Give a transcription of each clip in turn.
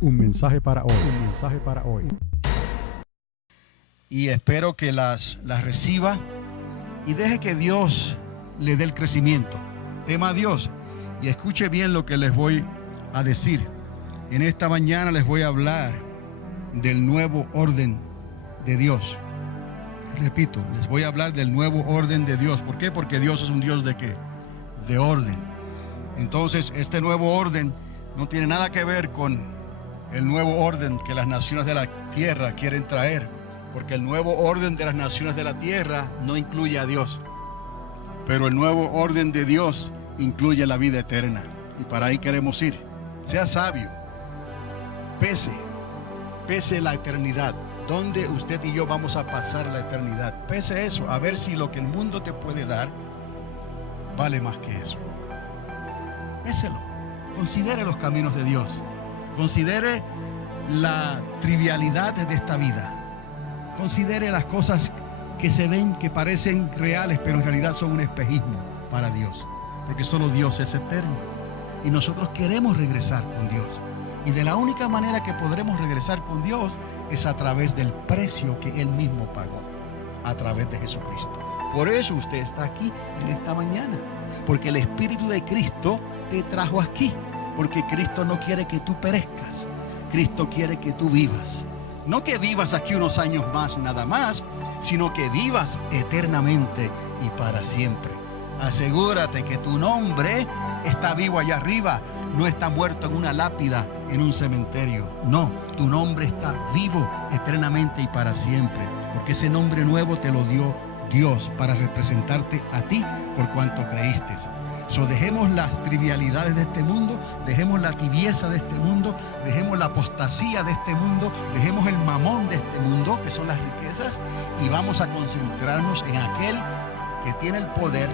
Un mensaje para hoy. Un mensaje para hoy. Y espero que las reciba y deje que Dios le dé el crecimiento. Tema a Dios y escuche bien lo que les voy a decir. En esta mañana les voy a hablar del nuevo orden de Dios. Repito, les voy a hablar del nuevo orden de Dios. ¿Por qué? Porque Dios es un Dios ¿de qué? De orden. Entonces, este nuevo orden no tiene nada que ver con el nuevo orden que las naciones de la tierra quieren traer, porque el nuevo orden de las naciones de la tierra no incluye a Dios, pero el nuevo orden de Dios incluye la vida eterna, y para ahí queremos ir. Sea sabio, pese la eternidad, donde usted y yo vamos a pasar la eternidad. Pese eso, a ver si lo que el mundo te puede dar vale más que eso. Péselo, considere los caminos de Dios. Considere la trivialidad de esta vida. Considere las cosas que se ven, que parecen reales, pero en realidad son un espejismo para Dios. Porque solo Dios es eterno. Y nosotros queremos regresar con Dios. Y de la única manera que podremos regresar con Dios es a través del precio que Él mismo pagó. A través de Jesucristo. Por eso usted está aquí en esta mañana. Porque el Espíritu de Cristo te trajo aquí. Porque Cristo no quiere que tú perezcas. Cristo quiere que tú vivas. No que vivas aquí unos años más nada más, sino que vivas eternamente y para siempre. Asegúrate que tu nombre está vivo allá arriba. No está muerto en una lápida, en un cementerio. No, tu nombre está vivo eternamente y para siempre. Porque ese nombre nuevo te lo dio Dios para representarte a ti por cuanto creíste. Dejemos las trivialidades de este mundo, dejemos la tibieza de este mundo, dejemos la apostasía de este mundo, dejemos el mamón de este mundo, que son las riquezas, y vamos a concentrarnos en aquel que tiene el poder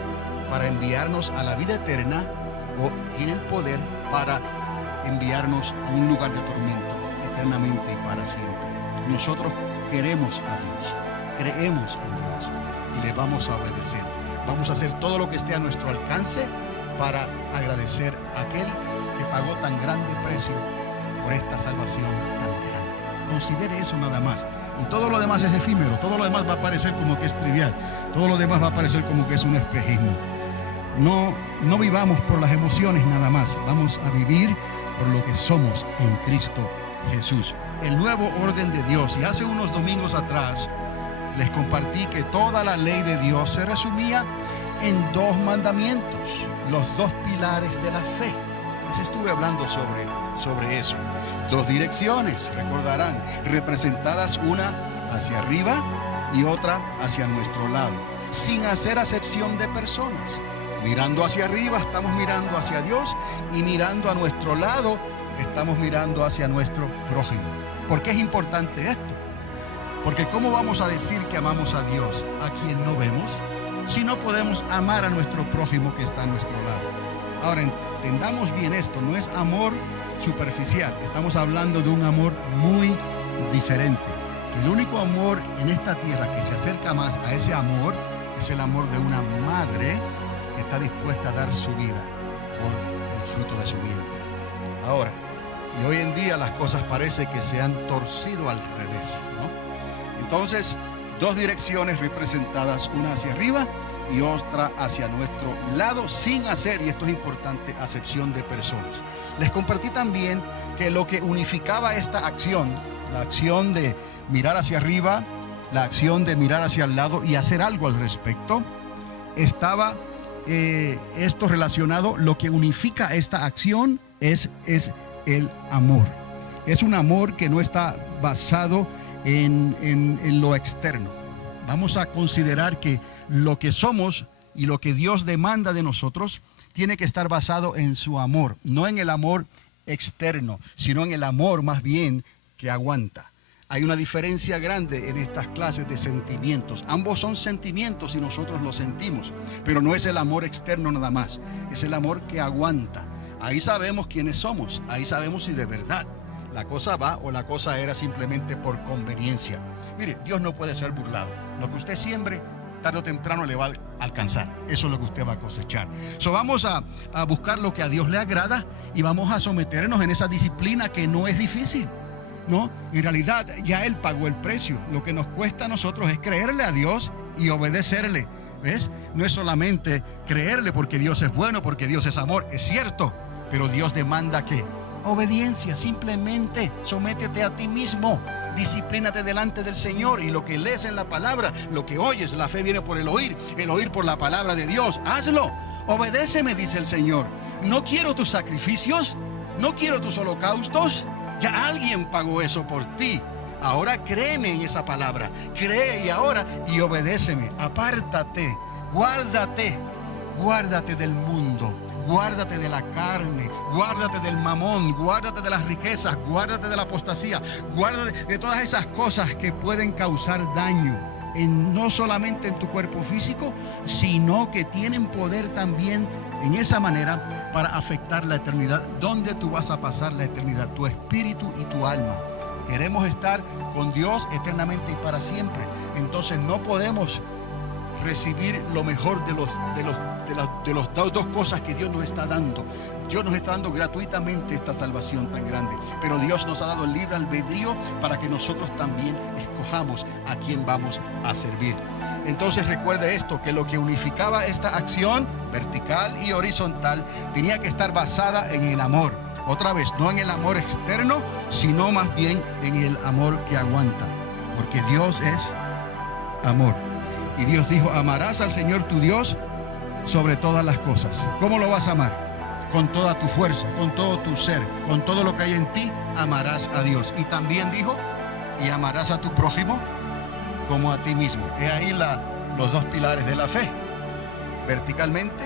para enviarnos a la vida eterna, o tiene el poder para enviarnos a un lugar de tormento eternamente y para siempre. Nosotros queremos a Dios, creemos en Dios y le vamos a obedecer. Vamos a hacer todo lo que esté a nuestro alcance para agradecer a aquel que pagó tan grande precio por esta salvación tan grande. Considere eso nada más. Y todo lo demás es efímero, todo lo demás va a parecer como que es trivial, todo lo demás va a parecer como que es un espejismo. No vivamos por las emociones nada más, vamos a vivir por lo que somos en Cristo Jesús. El nuevo orden de Dios. Y hace unos domingos atrás les compartí que toda la ley de Dios se resumía en dos mandamientos, los dos pilares de la fe. Les estuve hablando sobre eso. Dos direcciones, recordarán, representadas una hacia arriba y otra hacia nuestro lado, sin hacer acepción de personas. Mirando hacia arriba estamos mirando hacia Dios y mirando a nuestro lado estamos mirando hacia nuestro prójimo. ¿Por qué es importante esto? Porque ¿cómo vamos a decir que amamos a Dios a quien no vemos si no podemos amar a nuestro prójimo que está a nuestro lado? Ahora, entendamos bien esto, no es amor superficial, estamos hablando de un amor muy diferente. El único amor en esta tierra que se acerca más a ese amor es el amor de una madre que está dispuesta a dar su vida por el fruto de su vientre. Ahora, y hoy en día las cosas parece que se han torcido al revés, ¿no? Entonces, dos direcciones representadas, una hacia arriba y otra hacia nuestro lado, sin hacer, y esto es importante, acepción de personas. Les compartí también que lo que unificaba esta acción, la acción de mirar hacia arriba, la acción de mirar hacia el lado y hacer algo al respecto, estaba esto relacionado, lo que unifica esta acción es el amor. Es un amor que no está basado en lo externo. Vamos a considerar que lo que somos y lo que Dios demanda de nosotros tiene que estar basado en su amor, no en el amor externo, sino en el amor más bien que aguanta. Hay una diferencia grande en estas clases de sentimientos. Ambos son sentimientos y nosotros los sentimos, pero no es el amor externo nada más, es el amor que aguanta. Ahí sabemos quiénes somos, ahí sabemos si de verdad la cosa va o la cosa era simplemente por conveniencia. Mire, Dios no puede ser burlado. Lo que usted siembre, tarde o temprano le va a alcanzar. Eso es lo que usted va a cosechar. Vamos a buscar lo que a Dios le agrada y vamos a someternos en esa disciplina que no es difícil, ¿no? En realidad ya Él pagó el precio. Lo que nos cuesta a nosotros es creerle a Dios y obedecerle. ¿Ves? No es solamente creerle porque Dios es bueno, porque Dios es amor, es cierto, pero Dios demanda ¿qué? Obediencia. Simplemente sométete a ti mismo, disciplínate delante del Señor, y lo que lees en la palabra, lo que oyes, la fe viene por el oír por la palabra de Dios. Hazlo, obedéceme, dice el Señor. No quiero tus sacrificios, no quiero tus holocaustos, ya alguien pagó eso por ti. Ahora créeme en esa palabra, cree y obedéceme. Apártate, guárdate del mundo, guárdate de la carne, guárdate del mamón, guárdate de las riquezas, guárdate de la apostasía, guárdate de todas esas cosas que pueden causar daño, no solamente en tu cuerpo físico, sino que tienen poder también en esa manera para afectar la eternidad. ¿Dónde tú vas a pasar la eternidad? Tu espíritu y tu alma. Queremos estar con Dios eternamente y para siempre. Entonces no podemos recibir lo mejor de las dos cosas que Dios nos está dando. Dios nos está dando gratuitamente esta salvación tan grande, pero Dios nos ha dado el libre albedrío para que nosotros también escojamos a quién vamos a servir. Entonces recuerde esto, que lo que unificaba esta acción vertical y horizontal tenía que estar basada en el amor. Otra vez, no en el amor externo, sino más bien en el amor que aguanta, porque Dios es amor. Y Dios dijo: amarás al Señor tu Dios sobre todas las cosas. ¿Cómo lo vas a amar? Con toda tu fuerza, con todo tu ser, con todo lo que hay en ti, amarás a Dios. Y también dijo: y amarás a tu prójimo como a ti mismo. He ahí los dos pilares de la fe, verticalmente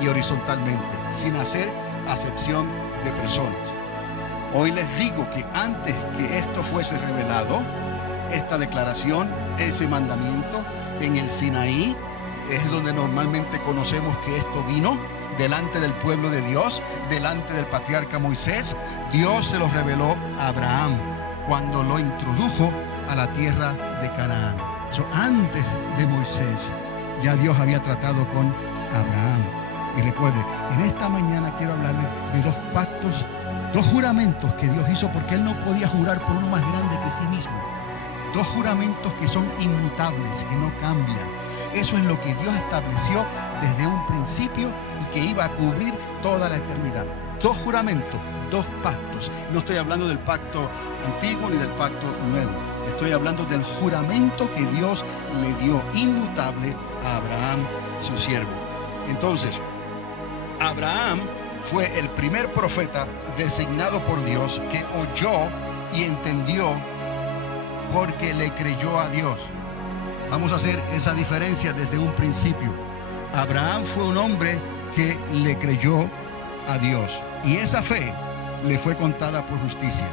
y horizontalmente, sin hacer acepción de personas. Hoy les digo que antes que esto fuese revelado, esta declaración, ese mandamiento en el Sinaí, es donde normalmente conocemos que esto vino delante del pueblo de Dios, delante del patriarca Moisés. Dios se lo reveló a Abraham cuando lo introdujo a la tierra de Canaán. Antes de Moisés ya Dios había tratado con Abraham. Y recuerde, en esta mañana quiero hablarle de dos pactos, dos juramentos que Dios hizo, porque Él no podía jurar por uno más grande que sí mismo. Dos juramentos que son inmutables, que no cambian. Eso es lo que Dios estableció desde un principio y que iba a cubrir toda la eternidad. Dos juramentos, dos pactos. No estoy hablando del pacto antiguo ni del pacto nuevo. Estoy hablando del juramento que Dios le dio inmutable a Abraham, su siervo. Entonces, Abraham fue el primer profeta designado por Dios que oyó y entendió porque le creyó a Dios. Vamos a hacer esa diferencia desde un principio. Abraham fue un hombre que le creyó a Dios y esa fe le fue contada por justicia.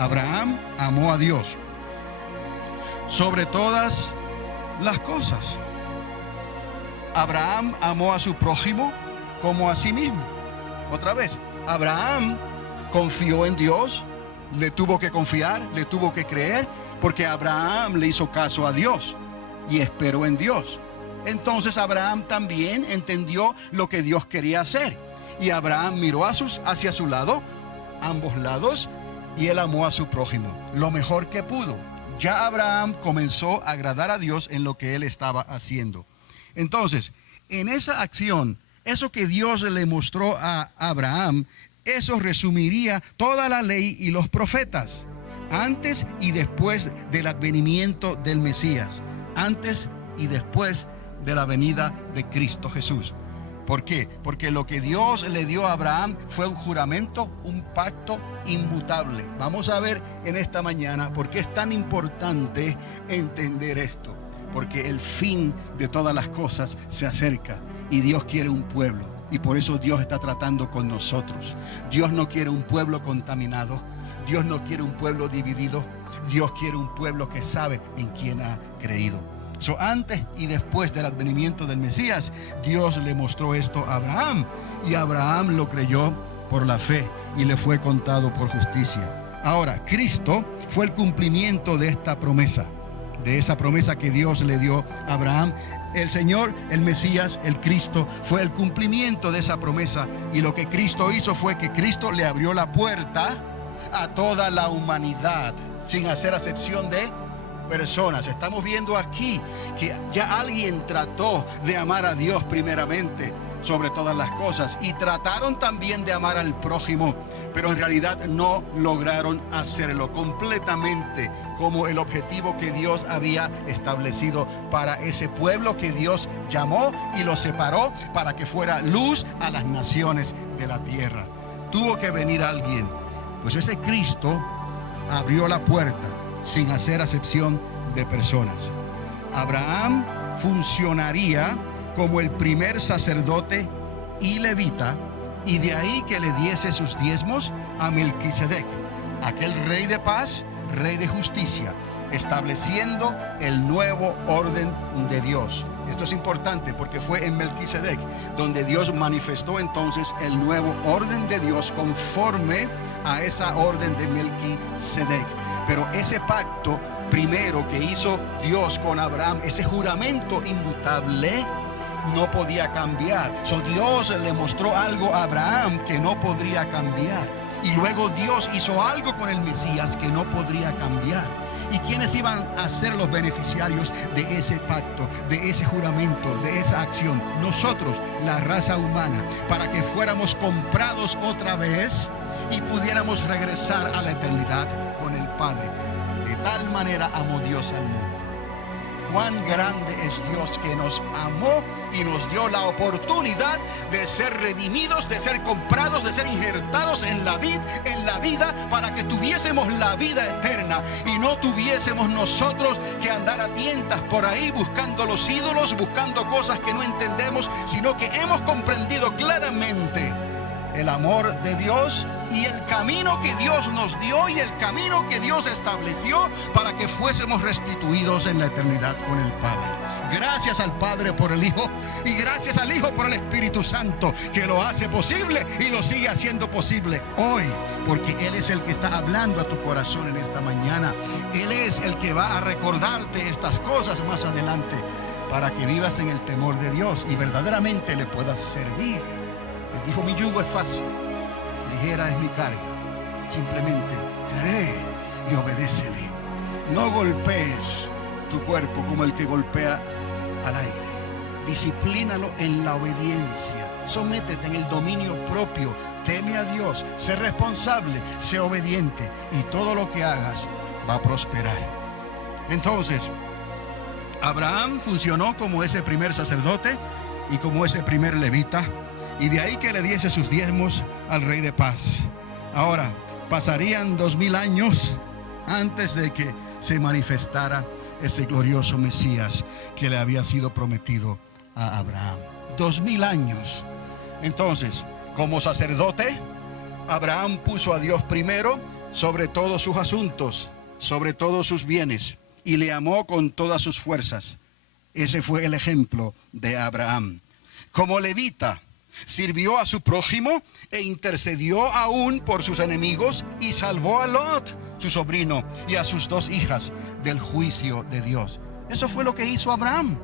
Abraham amó a Dios sobre todas las cosas. Abraham amó a su prójimo como a sí mismo. Otra vez, Abraham confió en Dios, le tuvo que confiar, le tuvo que creer, porque Abraham le hizo caso a Dios y esperó en Dios. Entonces Abraham también entendió lo que Dios quería hacer. Y Abraham miró hacia su lado, ambos lados, y él amó a su prójimo lo mejor que pudo. Ya Abraham comenzó a agradar a Dios en lo que él estaba haciendo. Entonces, en esa acción, eso que Dios le mostró a Abraham, eso resumiría toda la ley y los profetas, antes y después del advenimiento del Mesías, antes y después de la venida de Cristo Jesús. ¿Por qué? Porque lo que Dios le dio a Abraham fue un juramento, un pacto inmutable. Vamos a ver en esta mañana por qué es tan importante entender esto. Porque el fin de todas las cosas se acerca y Dios quiere un pueblo. Y por eso Dios está tratando con nosotros. Dios no quiere un pueblo contaminado. Dios no quiere un pueblo dividido. Dios quiere un pueblo que sabe en quién ha creído. Antes y después del advenimiento del Mesías, Dios le mostró esto a Abraham. Y Abraham lo creyó por la fe y le fue contado por justicia. Ahora, Cristo fue el cumplimiento de esta promesa. De esa promesa que Dios le dio a Abraham, El Señor, el Mesías, el Cristo, fue el cumplimiento de esa promesa. Y lo que Cristo hizo fue que Cristo le abrió la puerta a toda la humanidad, sin hacer acepción de personas. Estamos viendo aquí que ya alguien trató de amar a Dios primeramente sobre todas las cosas, y trataron también de amar al prójimo, pero en realidad no lograron hacerlo completamente como el objetivo que Dios había establecido para ese pueblo que Dios llamó y lo separó para que fuera luz a las naciones de la tierra. Tuvo que venir alguien, pues ese Cristo abrió la puerta sin hacer acepción de personas. Abraham funcionaría como el primer sacerdote y levita, y de ahí que le diese sus diezmos a Melquisedec, aquel rey de paz, rey de justicia, estableciendo el nuevo orden de Dios. Esto es importante porque fue en Melquisedec donde Dios manifestó entonces el nuevo orden de Dios conforme a esa orden de Melquisedec. Pero ese pacto primero que hizo Dios con Abraham, ese juramento inmutable, no podía cambiar. Dios le mostró algo a Abraham que no podría cambiar. Y luego Dios hizo algo con el Mesías que no podría cambiar. ¿Y quiénes iban a ser los beneficiarios de ese pacto, de ese juramento, de esa acción? Nosotros, la raza humana, para que fuéramos comprados otra vez y pudiéramos regresar a la eternidad con el Padre. De tal manera amó Dios al mundo. Cuán grande es Dios, que nos amó y nos dio la oportunidad de ser redimidos, de ser comprados, de ser injertados en la vida, para que tuviésemos la vida eterna y no tuviésemos nosotros que andar a tientas por ahí buscando los ídolos, buscando cosas que no entendemos, sino que hemos comprendido claramente el amor de Dios y el camino que Dios nos dio y el camino que Dios estableció para que fuésemos restituidos en la eternidad con el Padre. Gracias al Padre por el Hijo y gracias al Hijo por el Espíritu Santo, que lo hace posible y lo sigue haciendo posible hoy, porque Él es el que está hablando a tu corazón en esta mañana. Él es el que va a recordarte estas cosas más adelante para que vivas en el temor de Dios y verdaderamente le puedas servir. Él dijo: mi yugo es fácil, ligera es mi carga. Simplemente cree y obedécele. No golpees tu cuerpo como el que golpea al aire. Disciplínalo en la obediencia. Sométete en el dominio propio. Teme a Dios. Sé responsable. Sé obediente. Y todo lo que hagas va a prosperar. Entonces, Abraham funcionó como ese primer sacerdote y como ese primer levita. Y de ahí que le diese sus diezmos al rey de paz. Ahora, pasarían 2000 años antes de que se manifestara ese glorioso Mesías que le había sido prometido a Abraham. 2000 años. Entonces, como sacerdote, Abraham puso a Dios primero sobre todos sus asuntos, sobre todos sus bienes, y le amó con todas sus fuerzas. Ese fue el ejemplo de Abraham. Como levita, sirvió a su prójimo e intercedió aún por sus enemigos y salvó a Lot, su sobrino, y a sus 2 hijas del juicio de Dios. Eso fue lo que hizo Abraham.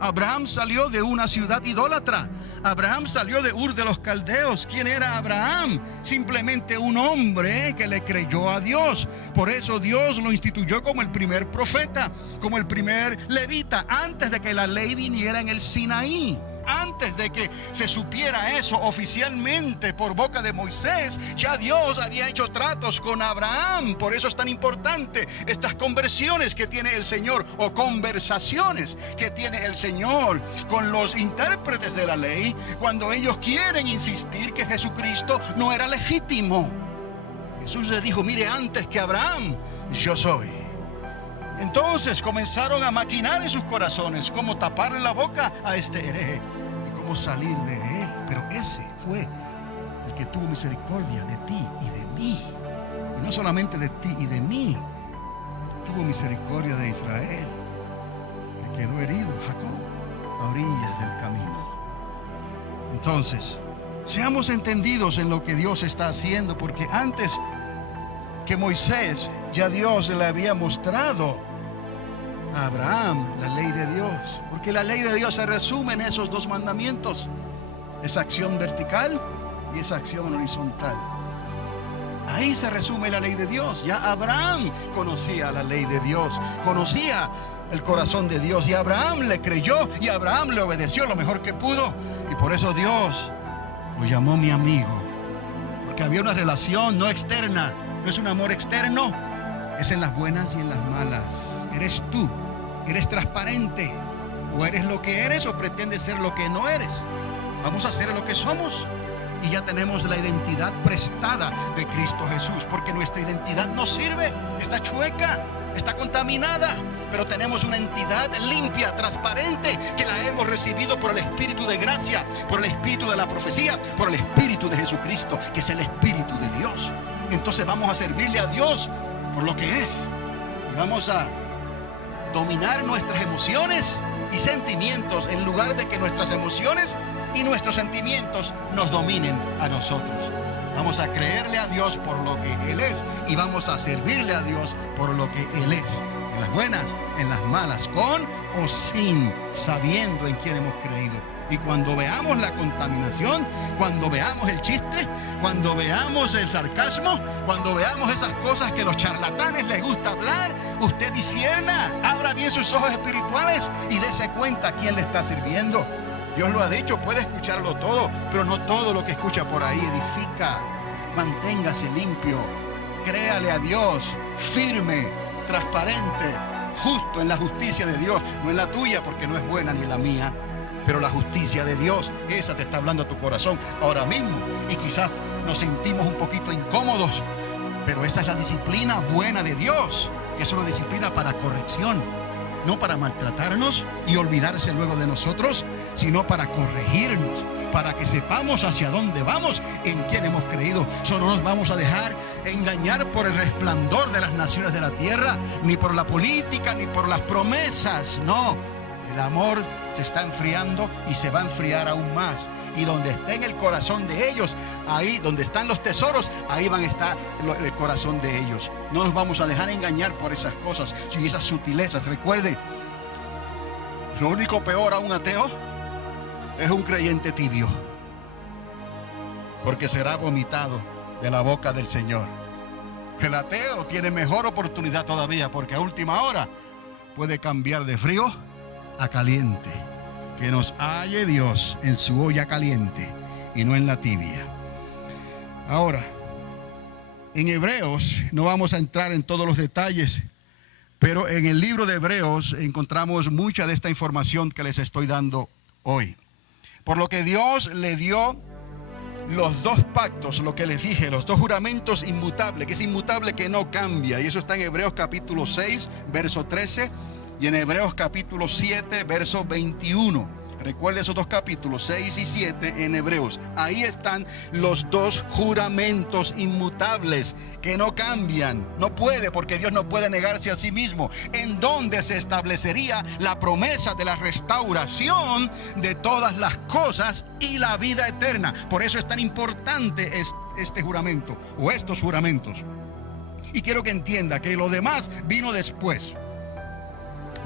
Abraham salió de una ciudad idólatra. Abraham salió de Ur de los Caldeos. ¿Quién era Abraham? Simplemente un hombre que le creyó a Dios. Por eso Dios lo instituyó como el primer profeta, como el primer levita, antes de que la ley viniera en el Sinaí. Antes de que se supiera eso oficialmente por boca de Moisés, ya Dios había hecho tratos con Abraham. Por eso es tan importante estas conversiones que tiene el Señor, o conversaciones que tiene el Señor con los intérpretes de la ley, cuando ellos quieren insistir que Jesucristo no era legítimo. Jesús le dijo: mire, antes que Abraham, yo soy. Entonces comenzaron a maquinar en sus corazones cómo taparle la boca a este hereje y cómo salir de él. Pero ese fue el que tuvo misericordia de ti y de mí. Y no solamente de ti y de mí, tuvo misericordia de Israel. Le quedó herido Jacob a orillas del camino. Entonces, seamos entendidos en lo que Dios está haciendo, porque antes que Moisés, ya Dios le había mostrado a Abraham la ley de Dios, porque la ley de Dios se resume en esos dos mandamientos, esa acción vertical y esa acción horizontal. Ahí se resume la ley de Dios. Ya Abraham conocía la ley de Dios, conocía el corazón de Dios, y Abraham le creyó y Abraham le obedeció lo mejor que pudo, y por eso Dios lo llamó mi amigo, porque había una relación no externa, no es un amor externo, es en las buenas y en las malas. Eres tú, eres transparente, o eres lo que eres o pretendes ser lo que no eres. Vamos a ser lo que somos. Y ya tenemos la identidad prestada de Cristo Jesús, porque nuestra identidad no sirve, está chueca, está contaminada, pero tenemos una entidad limpia, transparente, que la hemos recibido por el Espíritu de gracia, por el Espíritu de la profecía, por el Espíritu de Jesucristo, que es el Espíritu de Dios. Entonces vamos a servirle a Dios por lo que es, y vamos a dominar nuestras emociones y sentimientos, en lugar de que nuestras emociones y nuestros sentimientos nos dominen a nosotros. Vamos a creerle a Dios por lo que Él es, y vamos a servirle a Dios por lo que Él es, en las buenas, en las malas, con o sin, sabiendo en quién hemos creído. Y cuando veamos la contaminación, cuando veamos el chiste, cuando veamos el sarcasmo, cuando veamos esas cosas que los charlatanes les gusta hablar, usted discierna, abra bien sus ojos espirituales y dése cuenta a quién le está sirviendo. Dios lo ha dicho, puede escucharlo todo, pero no todo lo que escucha por ahí edifica. Manténgase limpio, créale a Dios, firme, transparente, justo en la justicia de Dios, no en la tuya, porque no es buena ni la mía, pero la justicia de Dios, esa te está hablando a tu corazón ahora mismo, y quizás nos sentimos un poquito incómodos, pero esa es la disciplina buena de Dios, que es una disciplina para corrección, no para maltratarnos y olvidarse luego de nosotros, sino para corregirnos, para que sepamos hacia dónde vamos, en quién hemos creído. Solo no nos vamos a dejar engañar por el resplandor de las naciones de la tierra, ni por la política, ni por las promesas. No, el amor se está enfriando y se va a enfriar aún más. Y donde esté en el corazón de ellos, ahí donde están los tesoros, ahí van a estar el corazón de ellos. No nos vamos a dejar engañar por esas cosas y esas sutilezas. Recuerde, lo único peor a un ateo es un creyente tibio, porque será vomitado de la boca del Señor. El ateo tiene mejor oportunidad todavía, porque a última hora puede cambiar de frío a caliente. Que nos halle Dios en su olla caliente y no en la tibia. Ahora, en Hebreos, no vamos a entrar en todos los detalles, pero en el libro de Hebreos encontramos mucha de esta información que les estoy dando hoy. Por lo que Dios le dio los dos pactos, lo que les dije, los dos juramentos inmutables, que es inmutable, que no cambia. Y eso está en Hebreos capítulo 6, verso 13, y en Hebreos capítulo 7, verso 21. Recuerde esos dos capítulos, 6 y 7 en Hebreos. Ahí están los dos juramentos inmutables que no cambian. No puede, porque Dios no puede negarse a sí mismo. En donde se establecería la promesa de la restauración de todas las cosas y la vida eterna. Por eso es tan importante este juramento, o estos juramentos. Y quiero que entienda que lo demás vino después.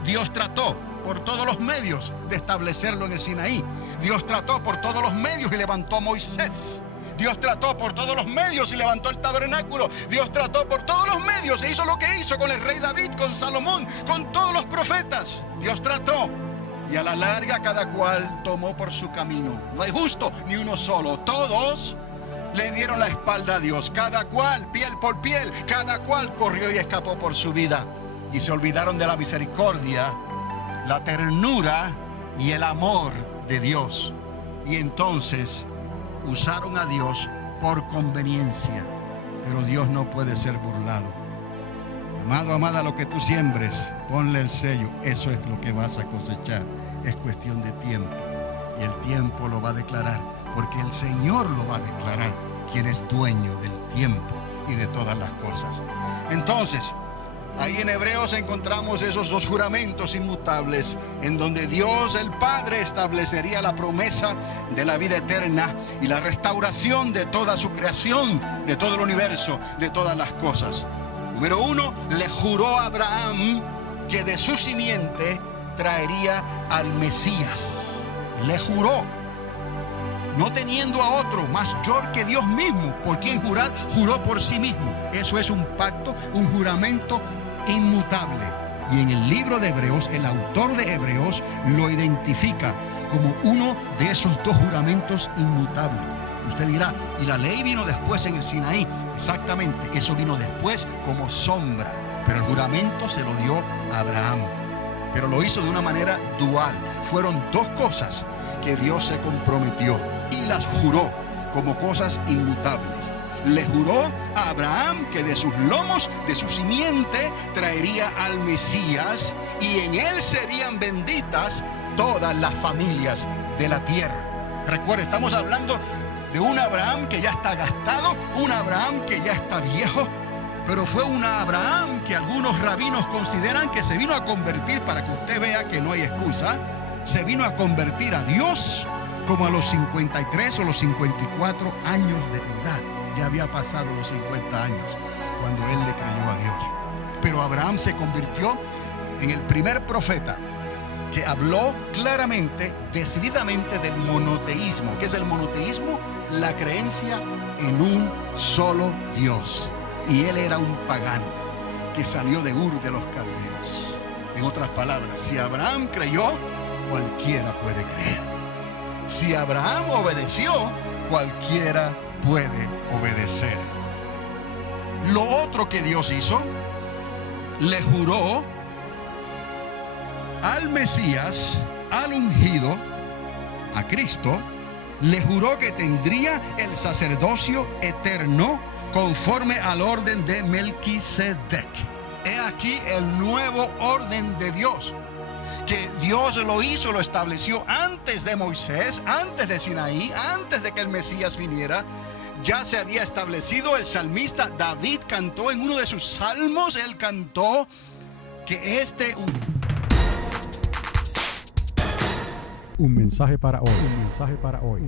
Dios trató por todos los medios de establecerlo en el Sinaí. Dios trató por todos los medios y levantó a Moisés. Dios trató por todos los medios y levantó el tabernáculo. Dios trató por todos los medios e hizo lo que hizo con el rey David, con Salomón, con todos los profetas. Dios trató, y a la larga cada cual tomó por su camino. No hay justo ni uno solo. Todos le dieron la espalda a Dios, cada cual piel por piel, cada cual corrió y escapó por su vida. Y se olvidaron de la misericordia, la ternura y el amor de Dios. Y entonces usaron a Dios por conveniencia. Pero Dios no puede ser burlado. Amado, amada, lo que tú siembres, ponle el sello. Eso es lo que vas a cosechar. Es cuestión de tiempo. Y el tiempo lo va a declarar, porque el Señor lo va a declarar, quien es dueño del tiempo y de todas las cosas. Entonces, ahí en Hebreos encontramos esos dos juramentos inmutables, en donde Dios el Padre establecería la promesa de la vida eterna y la restauración de toda su creación, de todo el universo, de todas las cosas. Número uno, le juró a Abraham que de su simiente traería al Mesías. Le juró, no teniendo a otro mayor que Dios mismo por quien jurar, juró por sí mismo. Eso es un pacto, un juramento inmutable. Y en el libro de Hebreos, el autor de Hebreos lo identifica como uno de esos dos juramentos inmutables. Usted dirá, ¿y la ley vino después en el Sinaí? Exactamente, eso vino después como sombra. Pero el juramento se lo dio a Abraham. Pero lo hizo de una manera dual. Fueron dos cosas que Dios se comprometió y las juró como cosas inmutables. Le juró a Abraham que de sus lomos, de su simiente, traería al Mesías y en él serían benditas todas las familias de la tierra. Recuerde, estamos hablando de un Abraham que ya está gastado, un Abraham que ya está viejo, pero fue un Abraham que algunos rabinos consideran que se vino a convertir, para que usted vea que no hay excusa, se vino a convertir a Dios como a los 53 o los 54 años de edad. Ya había pasado los 50 años cuando él le creyó a Dios. Pero Abraham se convirtió en el primer profeta que habló claramente, decididamente del monoteísmo. ¿Qué es el monoteísmo? La creencia en un solo Dios. Y él era un pagano que salió de Ur de los Caldeos. En otras palabras, si Abraham creyó, cualquiera puede creer. Si Abraham obedeció, cualquiera puede obedecer. Lo otro que Dios hizo, le juró al Mesías, al ungido, a Cristo, le juró que tendría el sacerdocio eterno conforme al orden de Melquisedec. He aquí el nuevo orden de Dios, que Dios lo hizo, lo estableció antes de Moisés, antes de Sinaí, antes de que el Mesías viniera. Ya se había establecido. El salmista David cantó en uno de sus salmos, él cantó que Un mensaje para hoy. Un mensaje para hoy.